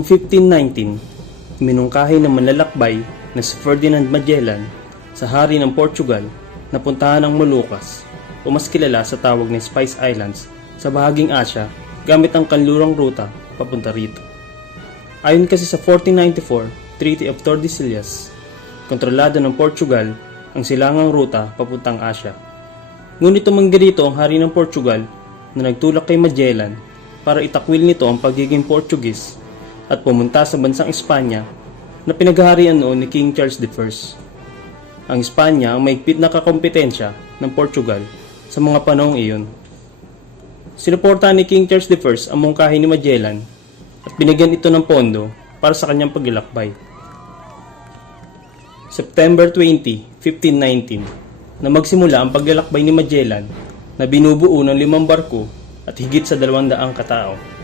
Taong 1519, minungkahi ng manlalakbay na si Ferdinand Magellan sa hari ng Portugal na puntahan ang Moluccas o mas kilala sa tawag na Spice Islands sa bahaging Asya gamit ang kanlurang ruta papunta rito. Ayon kasi sa 1494 Treaty of Tordesillas, kontrolado ng Portugal ang silangang ruta papuntang Asya. Ngunit tumanggi rito ang hari ng Portugal na nagtulak kay Magellan para itakwil nito ang pagiging Portuguese at pumunta sa bansang Espanya na pinaghaharian noon ni King Charles I. Ang Espanya ang maigpit na kakompetensya ng Portugal sa mga panahong iyon. Sinuportahan ni King Charles I ang mungkahi ni Magellan at binigyan ito ng pondo para sa kanyang paglalakbay. September 20, 1519, na magsimula ang paglalakbay ni Magellan na binubuo ng limang barko at higit sa dalawang daang katao.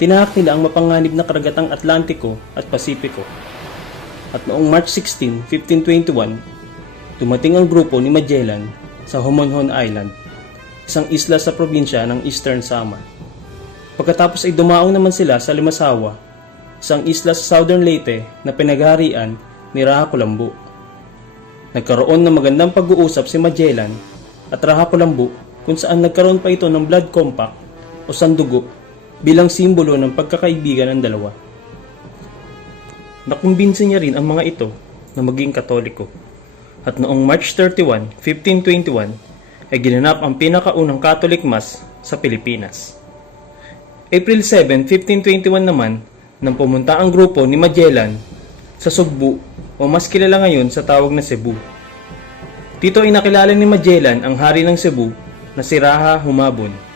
Tinahak nila ang mapanganib na karagatang Atlantiko at Pasipiko. At noong March 16, 1521, dumating ang grupo ni Magellan sa Homonhon Island, isang isla sa probinsya ng Eastern Samar. Pagkatapos ay dumaong naman sila sa Limasawa, isang isla sa Southern Leyte na pinagharian ni Raha Kulambu. Nagkaroon ng magandang pag-uusap si Magellan at Raha Kulambu kung saan nagkaroon pa ito ng blood compact o sandugo bilang simbolo ng pagkakaibigan ng dalawa. Nakumbinsi niya rin ang mga ito na maging katoliko. At noong March 31, 1521, ay ginanap ang pinakaunang Catholic Mass sa Pilipinas. April 7, 1521 naman, nang pumunta ang grupo ni Magellan sa Sugbu o mas kilala ngayon sa tawag na Cebu. Dito ay nakilala ni Magellan ang hari ng Cebu na si Raha Humabon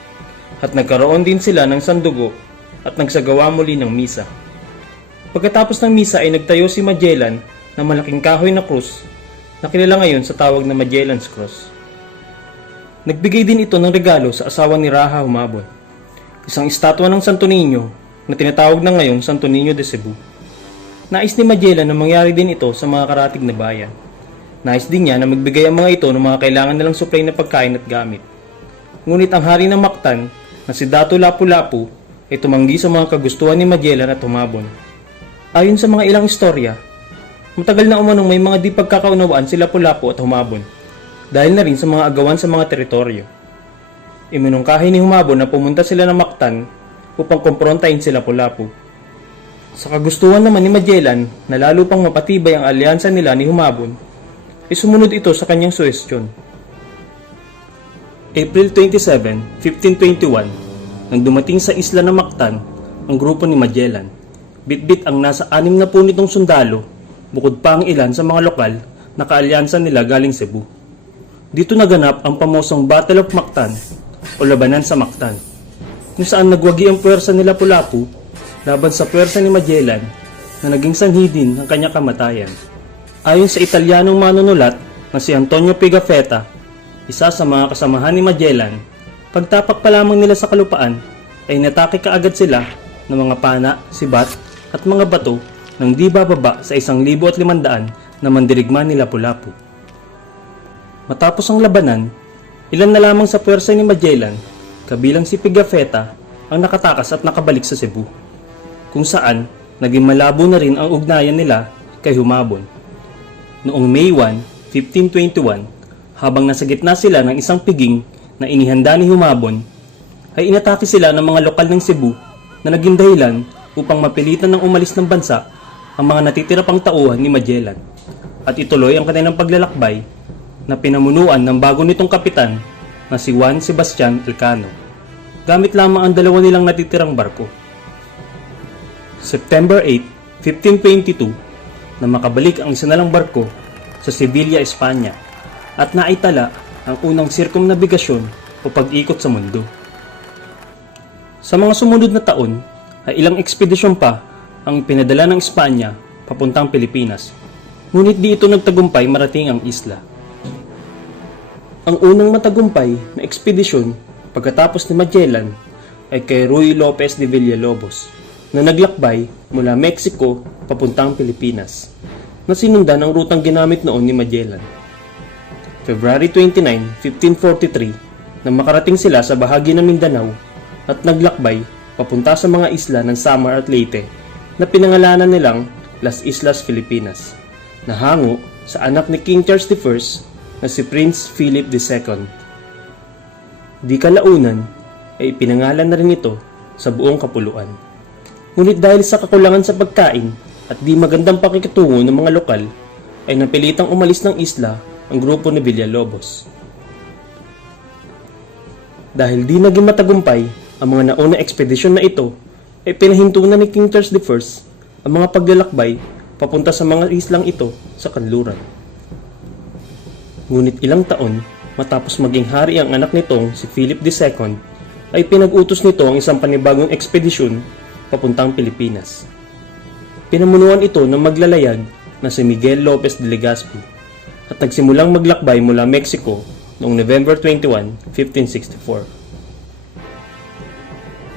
at nagkaroon din sila ng sandugo at nagsagawa muli ng misa. Pagkatapos ng misa ay nagtayo si Magellan ng malaking kahoy na krus na kilala ngayon sa tawag na Magellan's Cross. Nagbigay din ito ng regalo sa asawa ni Raha Humabon, isang estatwa ng Santo Niño na tinatawag na ngayong Santo Niño de Cebu. Nais ni Magellan na mangyari din ito sa mga karatig na bayan. Nais din niya na magbigay ang mga ito ng mga kailangan nilang supply na pagkain at gamit. Ngunit ang hari ng Mactan na si Dato Lapu-Lapu ay tumanggi sa mga kagustuhan ni Magellan at Humabon. Ayon sa mga ilang istorya, matagal na umanong may mga di pagkakaunawaan si Lapu-Lapu at Humabon dahil na rin sa mga agawan sa mga teritoryo. Iminungkahi ni Humabon na pumunta sila ng Mactan upang kumprontahin si Lapu-Lapu. Sa kagustuhan naman ni Magellan na lalo pang mapatibay ang alyansa nila ni Humabon, ay sumunod ito sa kanyang suwestyon. April 27, 1521, nang dumating sa isla ng Mactan ang grupo ni Magellan. Bitbit ang nasa anim na po nitong sundalo, bukod pa ang ilan sa mga lokal na kaalyansa nila galing Cebu. Dito naganap ang pamosong Battle of Mactan o Labanan sa Mactan, kung saan nagwagi ang puwersa ni Lapu-Lapu laban sa puwersa ni Magellan na naging sanhi din ng kanyang kamatayan. Ayon sa Italianong manunulat na si Antonio Pigafetta, isa sa mga kasamahan ni Magellan, pagtapak pa lamang nila sa kalupaan ay natake kaagad sila ng mga pana, sibat at mga bato nang di bababa sa isang libo at limandaan na mandirigma ni Lapu-Lapu. Matapos ang labanan, ilan na lamang sa puwersa ni Magellan, kabilang si Pigafetta, ang nakatakas at nakabalik sa Cebu, kung saan naging malabo na rin ang ugnayan nila kay Humabon. Noong May 1, 1521, habang nasa gitna sila ng isang piging na inihanda ni Humabon, ay inatake sila ng mga lokal ng Cebu na naging dahilan upang mapilitan ng umalis ng bansa ang mga natitira pang tauhan ni Magellan. At ituloy ang kanilang paglalakbay na pinamunuan ng bago nitong kapitan na si Juan Sebastian Elcano. Gamit lamang ang dalawa nilang natitirang barko. September 8, 1522 na makabalik ang isa nalang barko sa Sevilla, Espanya at naitala ang unang sirkumnabigasyon o pag-ikot sa mundo. Sa mga sumunod na taon ay ilang ekspedisyon pa ang pinadala ng Espanya papuntang Pilipinas. Ngunit di ito nagtagumpay marating ang isla. Ang unang matagumpay na ekspedisyon pagkatapos ni Magellan ay kay Ruy Lopez de Villalobos na naglakbay mula Mexico papuntang Pilipinas na sinundan ang rutang ginamit noon ni Magellan. February 29, 1543 na makarating sila sa bahagi ng Mindanao at naglakbay papunta sa mga isla ng Samar at Leyte na pinangalanan nilang Las Islas Filipinas na hango sa anak ni King Charles I na si Prince Philip II. Di kalaunan ay ipinangalan na rin ito sa buong kapuluan. Ngunit dahil sa kakulangan sa pagkain at di magandang pakikitungo ng mga lokal, ay napilitang umalis ng isla ang grupo ni Villalobos. Dahil di naging matagumpay ang mga nauna ekspedisyon na ito, ay pinahinto na ni King Charles I ang mga paglalakbay papunta sa mga islang ito sa kanluran. Ngunit ilang taon matapos maging hari ang anak nitong si Philip II, ay pinag-utos nito ang isang panibagong ekspedisyon papuntang Pilipinas. Pinamunuan ito ng maglalayag na si Miguel Lopez de Legazpi at nagsimulang maglakbay mula Mexico noong November 21, 1564.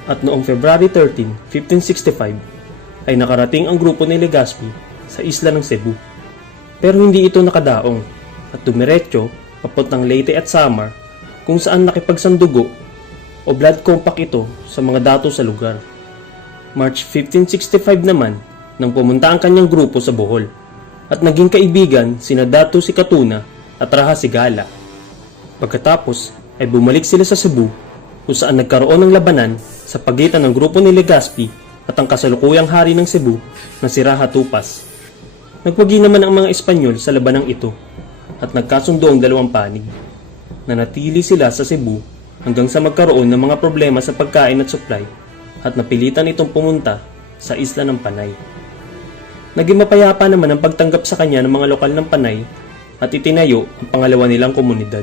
At noong February 13, 1565, ay nakarating ang grupo ni Legazpi sa isla ng Cebu. Pero hindi ito nakadaong at dumiretso papuntang Leyte at Samar kung saan nakipagsandugo o blood compact ito sa mga dato sa lugar. March 1565 naman nang pumunta ang kanyang grupo sa Bohol at naging kaibigan sina Dato si Katuna at Raha si Gala. Pagkatapos ay bumalik sila sa Cebu kung saan nagkaroon ng labanan sa pagitan ng grupo ni Legazpi at ang kasalukuyang hari ng Cebu na si Raha Tupas. Nagwagi naman ang mga Espanyol sa labanang ito at nagkasundo ang dalawang panig. Nanatili sila sa Cebu hanggang sa magkaroon ng mga problema sa pagkain at supply at napilitan itong pumunta sa isla ng Panay. Naging mapayapa naman ang pagtanggap sa kanya ng mga lokal ng Panay at itinayo ang pangalawa nilang komunidad.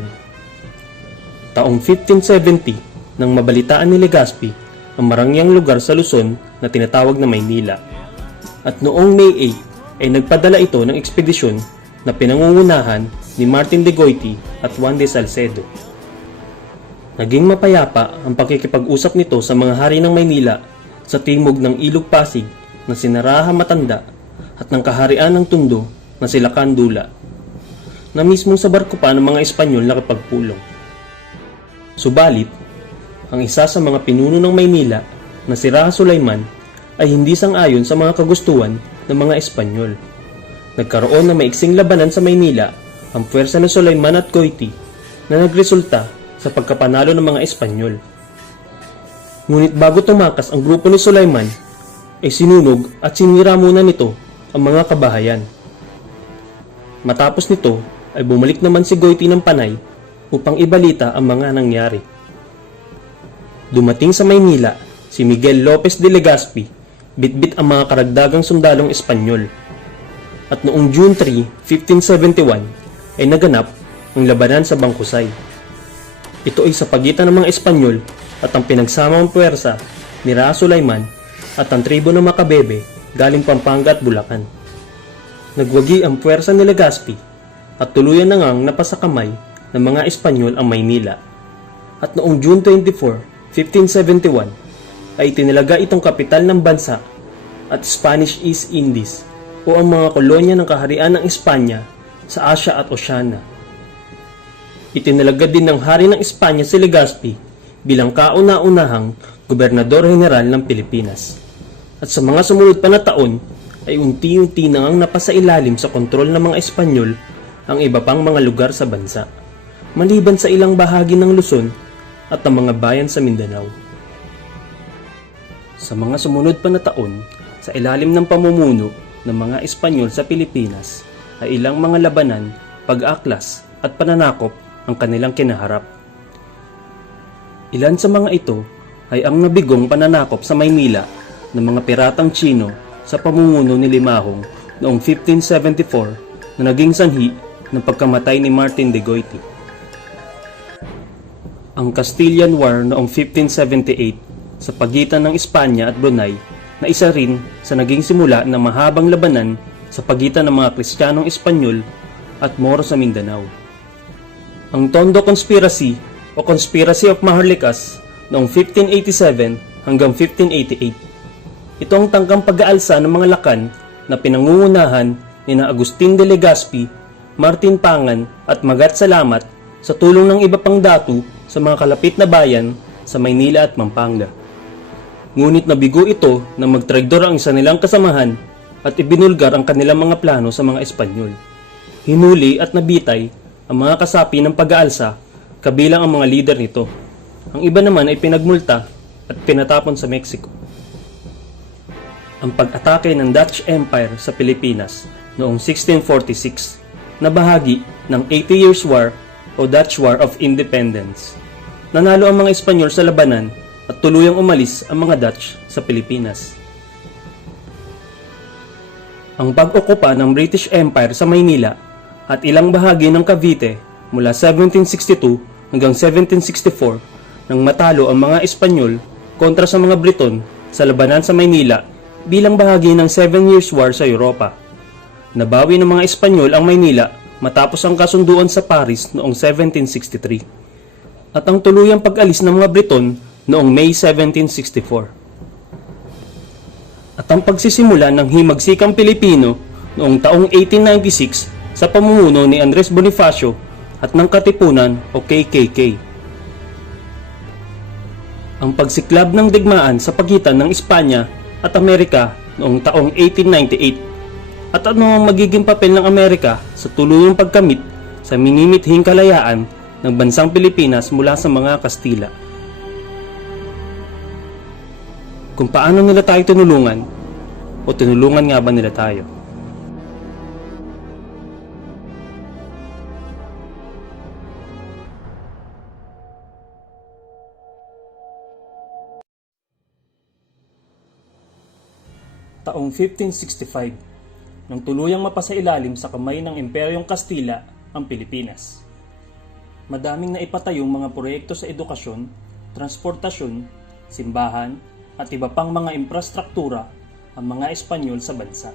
Taong 1570 nang mabalitaan ni Legazpi ang marangyang lugar sa Luzon na tinatawag na Maynila. At noong May 8 ay nagpadala ito ng ekspedisyon na pinangungunahan ni Martin de Goiti at Juan de Salcedo. Naging mapayapa ang pakikipag-usap nito sa mga hari ng Maynila sa timog ng Ilog Pasig na sinaraha matanda at ng kaharian ng Tundo na sila Kandula na mismong sa barko pa ng mga Espanyol nakapagpulong. Subalit, ang isa sa mga pinuno ng Maynila na si Raha Sulaiman ay hindi sang-ayon sa mga kagustuhan ng mga Espanyol. Nagkaroon ng maiksing labanan sa Maynila ang puwersa ni Sulaiman at Goiti na nagresulta sa pagkapanalo ng mga Espanyol. Ngunit bago tumakas ang grupo ni Sulaiman, ay sinunog at sinira muna nito ang mga kabahayan. Matapos nito ay bumalik naman si Goiti ng Panay upang ibalita ang mga nangyari. Dumating sa Maynila si Miguel Lopez de Legazpi, bitbit ang mga karagdagang sundalong Espanyol. At noong June 3, 1571 ay naganap ang labanan sa Bangkusay. Ito ay sa pagitan ng mga Espanyol at ang pinagsamang puwersa ni Ra Sulaiman at ang tribo ng Makabebe galing Pampanga at Bulacan. Nagwagi ang puwersa ni Legazpi at tuluyan na ngang napasakamay ng mga Espanyol ang Maynila. At noong June 24, 1571 ay tinilaga itong kapital ng bansa at Spanish East Indies o ang mga kolonya ng kaharian ng Espanya sa Asya at Oceania. Itinalaga din ng hari ng Espanya si Legazpi bilang kauna-unahang gobernador general ng Pilipinas. At sa mga sumunod pa na taon ay unti-unti nang napasailalim sa kontrol ng mga Espanyol ang iba pang mga lugar sa bansa, maliban sa ilang bahagi ng Luzon at ang mga bayan sa Mindanao. Sa mga sumunod pa na taon, sa ilalim ng pamumuno ng mga Espanyol sa Pilipinas, ay ilang mga labanan, pag-aklas at pananakop ang kanilang kinaharap. Ilan sa mga ito ay ang nabigong pananakop sa Maynila ng mga piratang Chino sa pamumuno ni Limahong noong 1574 na naging sanhi ng pagkamatay ni Martin de Goiti ang Castilian War noong 1578 sa pagitan ng Espanya at Brunei na isa rin sa naging simula ng mahabang labanan sa pagitan ng mga Kristiyanong Espanyol at Moro sa Mindanao. Ang Tondo Conspiracy o Conspiracy of Maharlikas noong 1587 hanggang 1588. Ito ang tangkang pag-aalsa ng mga lakan na pinangungunahan ni na Agustin de Legazpi, Martin Pangan at Magat Salamat sa tulong ng iba pang datu sa mga kalapit na bayan sa Maynila at Pampanga. Ngunit nabigo ito na magtraidor ang isa nilang kasamahan at ibinulgar ang kanilang mga plano sa mga Espanyol. Hinuli at nabitay ang mga kasapi ng pag-aalsa kabilang ang mga lider nito. Ang iba naman ay pinagmulta at pinatapon sa Mexico. Ang pag-atake ng Dutch Empire sa Pilipinas noong 1646 na bahagi ng 80 Years' War o Dutch War of Independence. Nanalo ang mga Espanyol sa labanan at tuluyang umalis ang mga Dutch sa Pilipinas. Ang pag-okupa ng British Empire sa Maynila at ilang bahagi ng Cavite mula 1762 hanggang 1764 nang matalo ang mga Espanyol kontra sa mga Briton sa labanan sa Maynila bilang bahagi ng Seven Years' War sa Europa. Nabawi ng mga Espanyol ang Maynila matapos ang kasunduan sa Paris noong 1763 at ang tuluyang pag-alis ng mga Briton noong May 1764. At ang pagsisimula ng himagsikang Pilipino noong taong 1896 sa pamumuno ni Andres Bonifacio at ng Katipunan o KKK. Ang pagsiklab ng digmaan sa pagitan ng Espanya at Amerika noong taong 1898 at ano ang magiging papel ng Amerika sa tuluyang pagkamit sa minimithing kalayaan ng bansang Pilipinas mula sa mga Kastila. Kung paano nila tayo tinulungan o tinulungan nga ba nila tayo? Taong 1565, nang tuluyang mapasailalim sa kamay ng Imperyong Kastila ang Pilipinas. Madaming naipatayong mga proyekto sa edukasyon, transportasyon, simbahan, at iba pang mga infrastruktura ang mga Espanyol sa bansa.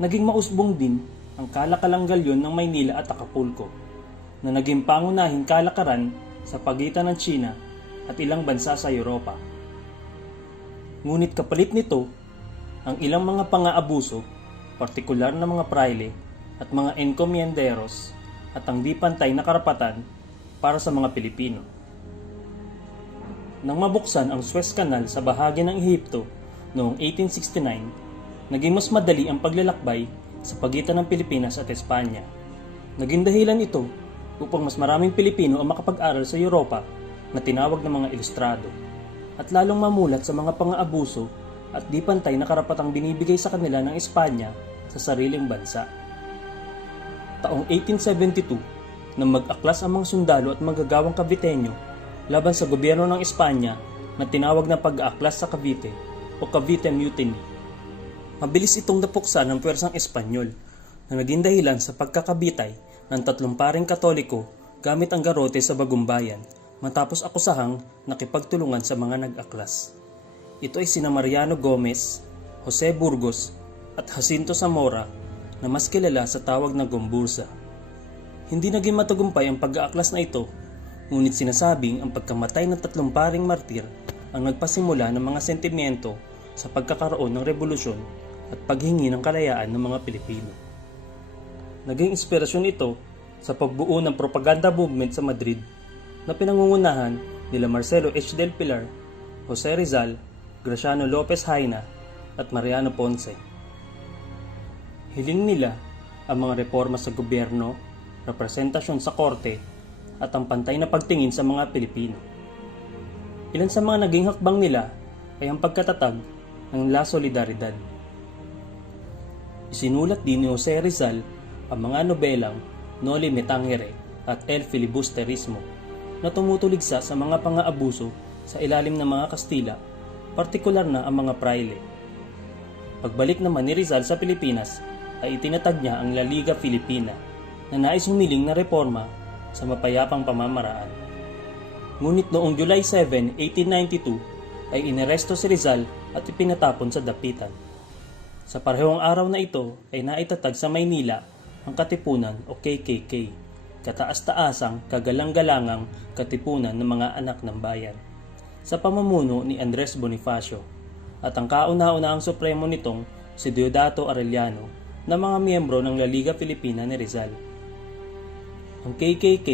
Naging mausbong din ang kalakalang galyon ng Maynila at Acapulco na naging pangunahing kalakaran sa pagitan ng China at ilang bansa sa Europa. Ngunit kapalit nito, ang ilang mga pang-aabuso, partikular na mga praile at mga encomienderos at ang di pantay na karapatan para sa mga Pilipino. Nang mabuksan ang Suez Canal sa bahagi ng Ehipto noong 1869, naging mas madali ang paglalakbay sa pagitan ng Pilipinas at Espanya. Naging dahilan ito upang mas maraming Pilipino ang makapag-aral sa Europa na tinawag ng mga ilustrado at lalong mamulat sa mga pang-aabuso at di pantay na karapatang binibigay sa kanila ng Espanya sa sariling bansa. Taong 1872, nang mag-aklas ang mga sundalo at manggagawang Caviteño laban sa gobyerno ng Espanya na tinawag na pag-aaklas sa Cavite o Cavite Mutiny. Mabilis itong napuksa ng pwersang Espanyol na naging dahilan sa pagkakabitay ng tatlong paring katoliko gamit ang garote sa bagumbayan matapos akusahang nakipagtulungan sa mga nag-aklas. Ito ay sina Mariano Gomez, Jose Burgos at Jacinto Zamora na mas kilala sa tawag na Gombursa. Hindi naging matagumpay ang pag-aaklas na ito, ngunit sinasabing ang pagkamatay ng tatlong paring martir ang nagpasimula ng mga sentimiento sa pagkakaroon ng revolusyon at paghingi ng kalayaan ng mga Pilipino. Naging inspirasyon ito sa pagbuo ng propaganda movement sa Madrid na pinangungunahan nila Marcelo H. del Pilar, Jose Rizal Graciano Lopez Haina at Mariano Ponce. Hiling nila ang mga reforma sa gobyerno, representasyon sa korte at ang pantay na pagtingin sa mga Pilipino. Ilan sa mga naging hakbang nila ay ang pagkatatag ng La Solidaridad. Isinulat din ni Jose Rizal ang mga nobelang Noli Me Tangere at El Filibusterismo na tumutuligsa sa mga pang-aabuso sa ilalim ng mga Kastila partikular na ang mga praile. Pagbalik naman ni Rizal sa Pilipinas ay itinatag niya ang La Liga Filipina na nais humiling na reforma sa mapayapang pamamaraan. Ngunit noong July 7, 1892 ay inaresto si Rizal at ipinatapon sa dapitan. Sa parehong araw na ito ay naitatag sa Maynila ang Katipunan o KKK, kataas-taasang kagalang-galangang katipunan ng mga anak ng bayan sa pamumuno ni Andres Bonifacio at ang kauna-unahang supremo nitong si Deodato Arellano na mga miyembro ng La Liga Filipina ni Rizal. Ang KKK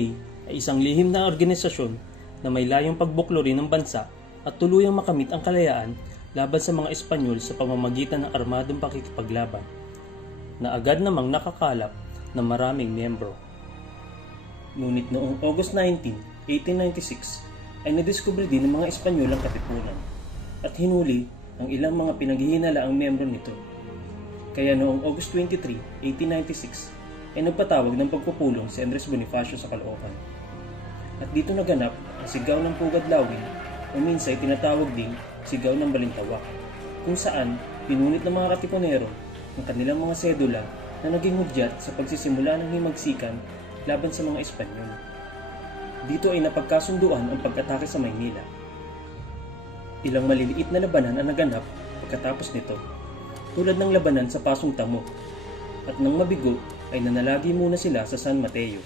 ay isang lihim na organisasyon na may layong pagbuklo rin ng bansa at tuluyang makamit ang kalayaan laban sa mga Espanyol sa pamamagitan ng armadong pakikipaglaban na agad namang nakakalap ng maraming miyembro. Ngunit noong August 19, 1896 ay nadiskubre din ng mga Espanyol ang katipunan at hinuli ang ilang mga pinaghihinalaang miyembro nito. Kaya noong August 23, 1896 ay nagpatawag ng pagpupulong si Andres Bonifacio sa Caloocan. At dito naganap ang sigaw ng Pugad Lawin o minsan ay tinatawag ding sigaw ng Balintawak kung saan pinunit ng mga katipunero ang kanilang mga sedula na naging hudyat sa pagsisimula ng himagsikan laban sa mga Espanyol. Dito ay napagkasunduan ang pag-atake sa Maynila. Ilang maliliit na labanan ang naganap pagkatapos nito, tulad ng labanan sa Pasong Tamo. At nang mabigo ay nanalagi muna sila sa San Mateo.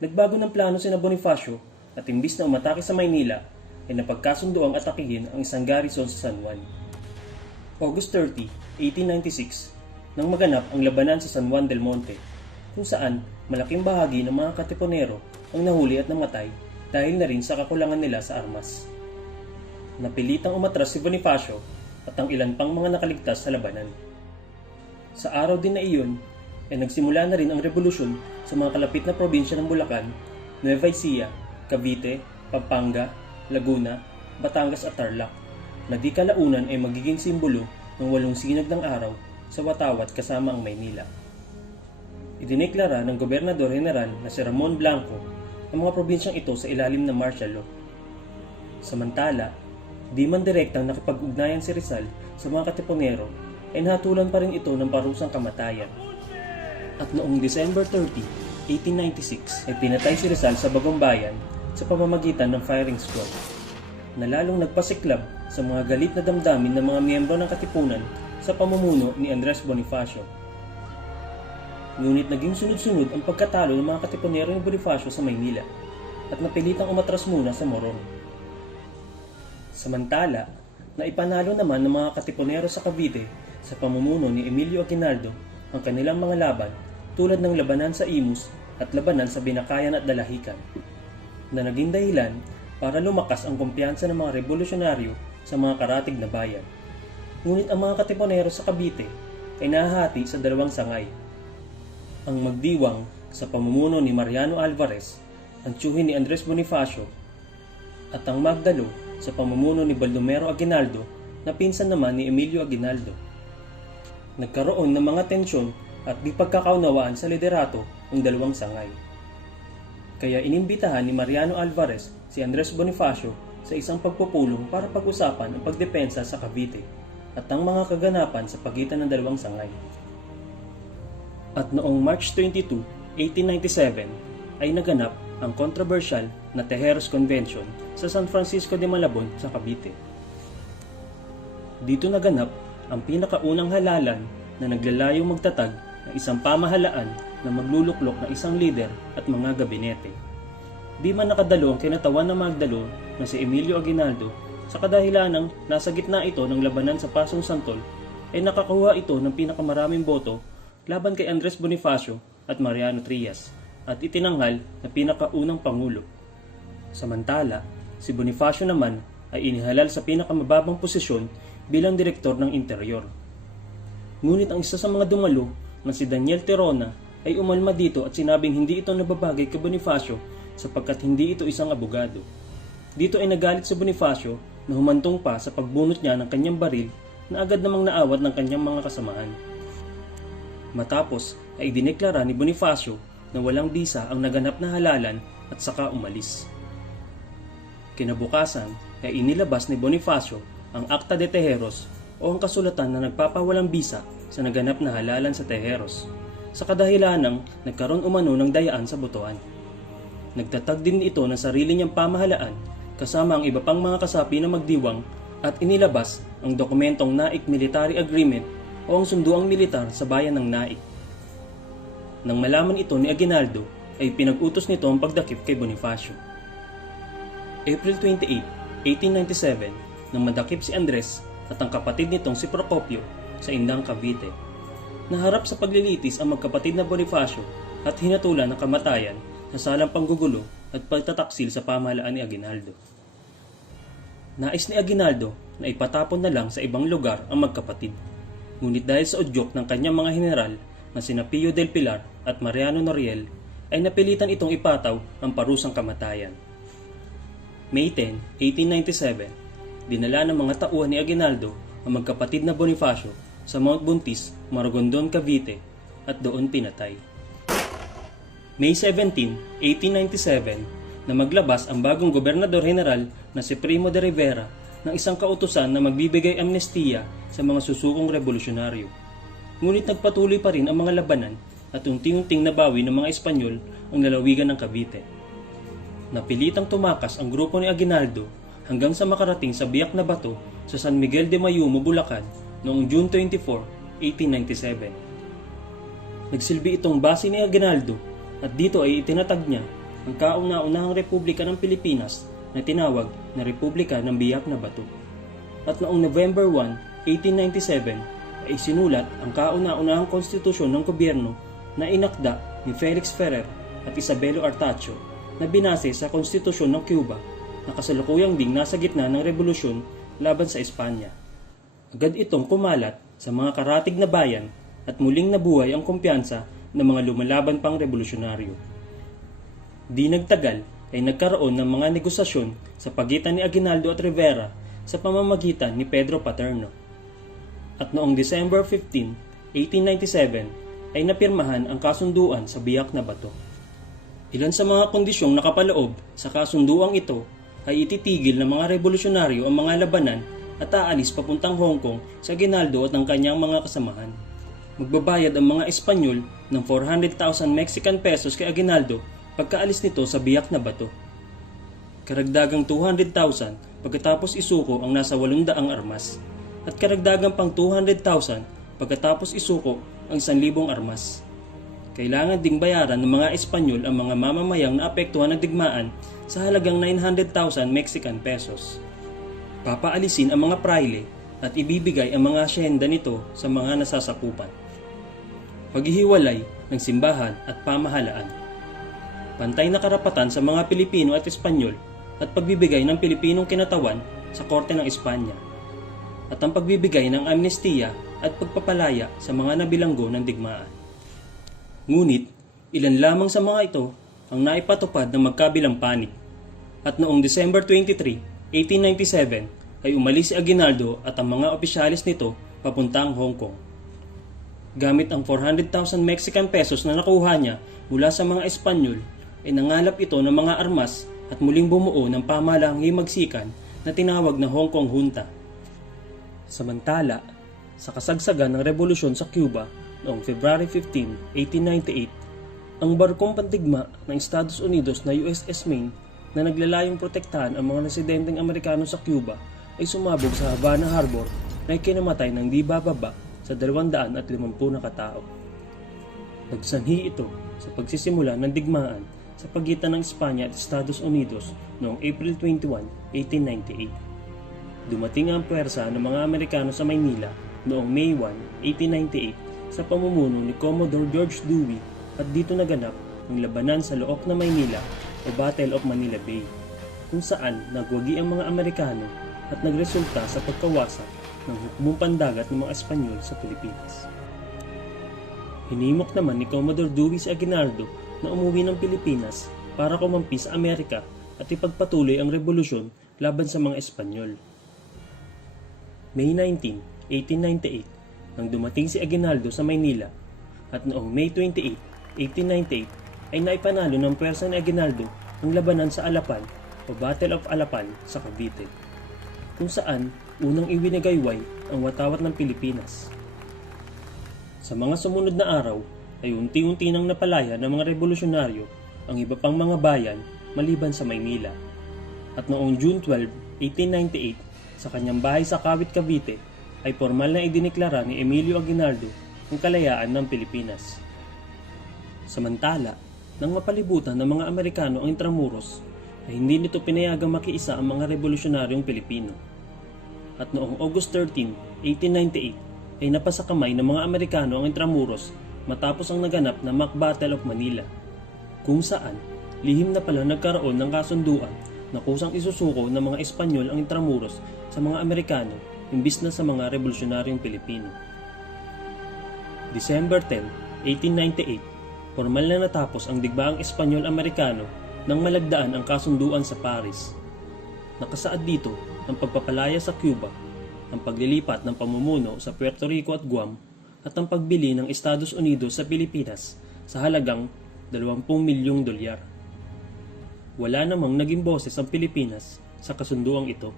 Nagbago ng plano sina Bonifacio at imbis na umatake sa Maynila ay napagkasundo ang atakihin ang isang garrison sa San Juan. August 30, 1896, nang maganap ang labanan sa San Juan del Monte, kung saan malaking bahagi ng mga katipunero ang nahuli at namatay dahil na rin sa kakulangan nila sa armas. Napilitang umatras si Bonifacio at ang ilan pang mga nakaligtas sa labanan. Sa araw din na iyon, ay nagsimula na rin ang revolusyon sa mga kalapit na probinsya ng Bulacan, Nueva Ecija, Cavite, Pampanga, Laguna, Batangas at Tarlac, na di kalaunan ay magiging simbolo ng walong sinag ng araw sa Watawat kasama ang Maynila. Idineklara ng Gobernador General na si Ramon Blanco ang mga probinsyang ito sa ilalim ng martial law. Samantala, di man direktang nakipag-ugnayan si Rizal sa mga katipunero ay nahatulan pa rin ito ng parusang kamatayan. At noong December 30, 1896 ay pinatay si Rizal sa Bagong Bayan sa pamamagitan ng firing squad na lalong nagpasiklab sa mga galit na damdamin ng mga miyembro ng katipunan sa pamumuno ni Andres Bonifacio. Ngunit naging sunod-sunod ang pagkatalo ng mga katipunero ni Bonifacio sa Maynila at napilitang umatras muna sa Morong. Samantala, naipanalo naman ng mga katipunero sa Cavite sa pamumuno ni Emilio Aguinaldo ang kanilang mga laban tulad ng labanan sa Imus at labanan sa Binakayan at Dalahican na naging dahilan para lumakas ang kumpiyansa ng mga revolusyonaryo sa mga karatig na bayan. Ngunit ang mga katipunero sa Cavite ay nahahati sa dalawang sangay. Ang magdiwang sa pamumuno ni Mariano Alvarez, ang tiyuhin ni Andres Bonifacio, at ang Magdalo sa pamumuno ni Baldomero Aguinaldo na pinsan naman ni Emilio Aguinaldo. Nagkaroon ng mga tensyon at di pagkakaunawaan sa liderato ng dalawang sangay. Kaya inimbitahan ni Mariano Alvarez si Andres Bonifacio sa isang pagpupulong para pag-usapan ang pagdepensa sa Cavite at ang mga kaganapan sa pagitan ng dalawang sangay. At noong March 22, 1897 ay naganap ang controversial na Tejeros Convention sa San Francisco de Malabon sa Cavite. Dito naganap ang pinakaunang halalan na naglalayong magtatag ng isang pamahalaan na magluluklok ng isang lider at mga gabinete. Di man nakadalo ang kinatawan ng Magdalo na si Emilio Aguinaldo sa kadahilan ng nasa gitna ito ng labanan sa Pasong Santol ay nakakuha ito ng pinakamaraming boto laban kay Andres Bonifacio at Mariano Trias at itinanghal na pinakaunang pangulo. Samantala, si Bonifacio naman ay inihalal sa pinakamababang posisyon bilang direktor ng interior. Ngunit ang isa sa mga dumalo na si Daniel Terona ay umalma dito at sinabing hindi ito nababagay kay Bonifacio sapagkat hindi ito isang abogado. Dito ay nagalit si Bonifacio na humantong pa sa pagbunot niya ng kanyang baril na agad namang naawat ng kanyang mga kasamahan. Matapos ay idineklara ni Bonifacio na walang bisa ang naganap na halalan at saka umalis. Kinabukasan ay inilabas ni Bonifacio ang Acta de Tejeros o ang kasulatan na nagpapawalang bisa sa naganap na halalan sa Tejeros sa kadahilan ng nagkaroon umano ng dayaan sa Butuan. Nagtatag din ito ng sarili niyang pamahalaan kasama ang iba pang mga kasapi na magdiwang at inilabas ang dokumentong Naik Military Agreement o ang sunduang militar sa bayan ng Naik. Nang malaman ito ni Aguinaldo, ay pinag-utos nito ang pagdakip kay Bonifacio. April 28, 1897, nang madakip si Andres at ang kapatid nitong si Procopio sa Indang Cavite. Naharap sa paglilitis ang magkapatid na Bonifacio at hinatulan ng kamatayan sa salang panggugulo at pagtataksil sa pamahalaan ni Aguinaldo. Nais ni Aguinaldo na ipatapon na lang sa ibang lugar ang magkapatid. Ngunit dahil sa udyok ng kanyang mga general na sina Pio del Pilar at Mariano Noriel ay napilitan itong ipataw ang parusang kamatayan. May 10, 1897, dinala ng mga tauhan ni Aguinaldo ang magkapatid na Bonifacio sa Mount Buntis, Maragondon, Cavite at doon pinatay. May 17, 1897, na maglabas ang bagong gobernador general na si Primo de Rivera ng isang kautusan na magbibigay amnestiya sa mga susukong revolusyonaryo. Ngunit nagpatuloy pa rin ang mga labanan at unti-unting nabawi ng mga Espanyol ang lalawigan ng Cavite. Napilitang tumakas ang grupo ni Aguinaldo hanggang sa makarating sa biyak na bato sa San Miguel de Mayumo, Bulacan noong June 24, 1897. Nagsilbi itong base ni Aguinaldo at dito ay itinatag niya ang kauna-unahang Republika ng Pilipinas na tinawag na Republika ng Biyak na Bato. At noong November 1, 1897 ay sinulat ang kauna-unahang konstitusyon ng gobyerno na inakda ni Felix Ferrer at Isabelo Artacho na binase sa konstitusyon ng Cuba na kasalukuyang ding nasa gitna ng revolusyon laban sa Espanya. Agad itong kumalat sa mga karatig na bayan at muling nabuhay ang kumpiyansa ng mga lumalaban pang revolusyonaryo. Di nagtagal ay nagkaroon ng mga negosasyon sa pagitan ni Aguinaldo at Rivera sa pamamagitan ni Pedro Paterno. At noong December 15, 1897 ay napirmahan ang kasunduan sa biyak na bato. Ilan sa mga kondisyong nakapaloob sa kasunduang ito ay ititigil ng mga revolusyonaryo ang mga labanan at aalis papuntang Hong Kong sa Ginaldo at ang kanyang mga kasamahan. Magbabayad ang mga Espanyol ng 400,000 Mexican pesos kay Aguinaldo pagkaalis nito sa biyak na bato. Karagdagang 200,000 pagkatapos isuko ang nasa 800 armas at karagdagang pang 200,000 pagkatapos isuko ang 1,000 armas. Kailangan ding bayaran ng mga Espanyol ang mga mamamayang naapektuhan ng digmaan sa halagang 900,000 Mexican pesos. Papaalisin ang mga praile at ibibigay ang mga asyenda nito sa mga nasasakupan. Paghihiwalay ng simbahan at pamahalaan. Pantay na karapatan sa mga Pilipino at Espanyol at pagbibigay ng Pilipinong kinatawan sa Korte ng Espanya. At ang pagbibigay ng amnestiya at pagpapalaya sa mga nabilanggo ng digmaan. Ngunit, ilan lamang sa mga ito ang naipatupad ng magkabilang panig. At noong December 23, 1897, ay umalis si Aguinaldo at ang mga opisyalis nito papuntang Hong Kong. Gamit ang 400,000 Mexican pesos na nakuha niya mula sa mga Espanyol, ay nangalap ito ng mga armas at muling bumuo ng pamahalaang himagsikan na tinawag na Hong Kong Junta. Samantala, sa kasagsagan ng revolusyon sa Cuba noong February 15, 1898, ang barkong pantigma ng Estados Unidos na USS Maine na naglalayong protektahan ang mga residenteng Amerikano sa Cuba ay sumabog sa Havana Harbor na ikinamatay ng di bababa sa 250 na katao. Nagsanhi ito sa pagsisimula ng digmaan sa pagitan ng Espanya at Estados Unidos noong April 21, 1898. Dumating ang puwersa ng mga Amerikano sa Maynila noong May 1, 1898 sa pamumuno ni Commodore George Dewey at dito naganap ang labanan sa loob na Maynila o Battle of Manila Bay kung saan nagwagi ang mga Amerikano at nagresulta sa pagkawasak ng hukbong pandagat ng mga Espanyol sa Pilipinas. Hinimok naman ni Commodore Dewey si Aguinaldo na umuwi ng Pilipinas para kumampi sa Amerika at ipagpatuloy ang revolusyon laban sa mga Espanyol. May 19, 1898, nang dumating si Aguinaldo sa Maynila at noong May 28, 1898 ay naipanalo ng pwersa ni Aguinaldo ang labanan sa Alapan o Battle of Alapan sa Cavite, kung saan unang iwinagayway ang watawat ng Pilipinas. Sa mga sumunod na araw ay unti-unti nang napalaya ng mga revolusyonaryo ang iba pang mga bayan maliban sa Maynila. At noong June 12, 1898, sa kanyang bahay sa Kawit, Cavite, ay formal na idineklara ni Emilio Aguinaldo ang kalayaan ng Pilipinas. Samantala, nang mapalibutan ng mga Amerikano ang Intramuros, ay hindi nito pinayagang makiisa ang mga revolusyonaryong Pilipino. At noong August 13, 1898, ay napasa kamay ng mga Amerikano ang Intramuros matapos ang naganap na Mock Battle of Manila, kung saan lihim na pala nagkaroon ng kasunduan na kusang isusuko ng mga Espanyol ang Intramuros sa mga Amerikano imbis na sa mga revolusyonaryong Pilipino. December 10, 1898, formal na natapos ang digbaang Espanyol-Amerikano nang malagdaan ang kasunduan sa Paris. Nakasaad dito ang pagpapalaya sa Cuba, ang paglilipat ng pamumuno sa Puerto Rico at Guam, at ang pagbili ng Estados Unidos sa Pilipinas sa halagang 20 milyong dolyar. Wala namang naging boses ang Pilipinas sa kasunduang ito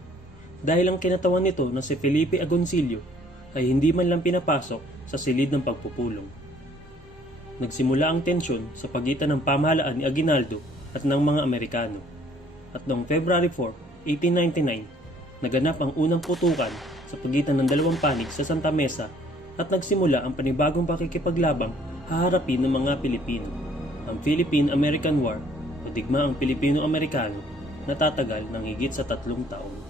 dahil ang kinatawan nito na si Felipe Agoncillo ay hindi man lang pinapasok sa silid ng pagpupulong. Nagsimula ang tensyon sa pagitan ng pamahalaan ni Aguinaldo at ng mga Amerikano. At noong February 4, 1899, naganap ang unang putukan sa pagitan ng dalawang panig sa Santa Mesa at nagsimula ang panibagong pakikipaglabang haharapin ng mga Pilipino, ang Philippine-American War o digmaang Pilipino-Amerikano na tatagal ng higit sa tatlong taon.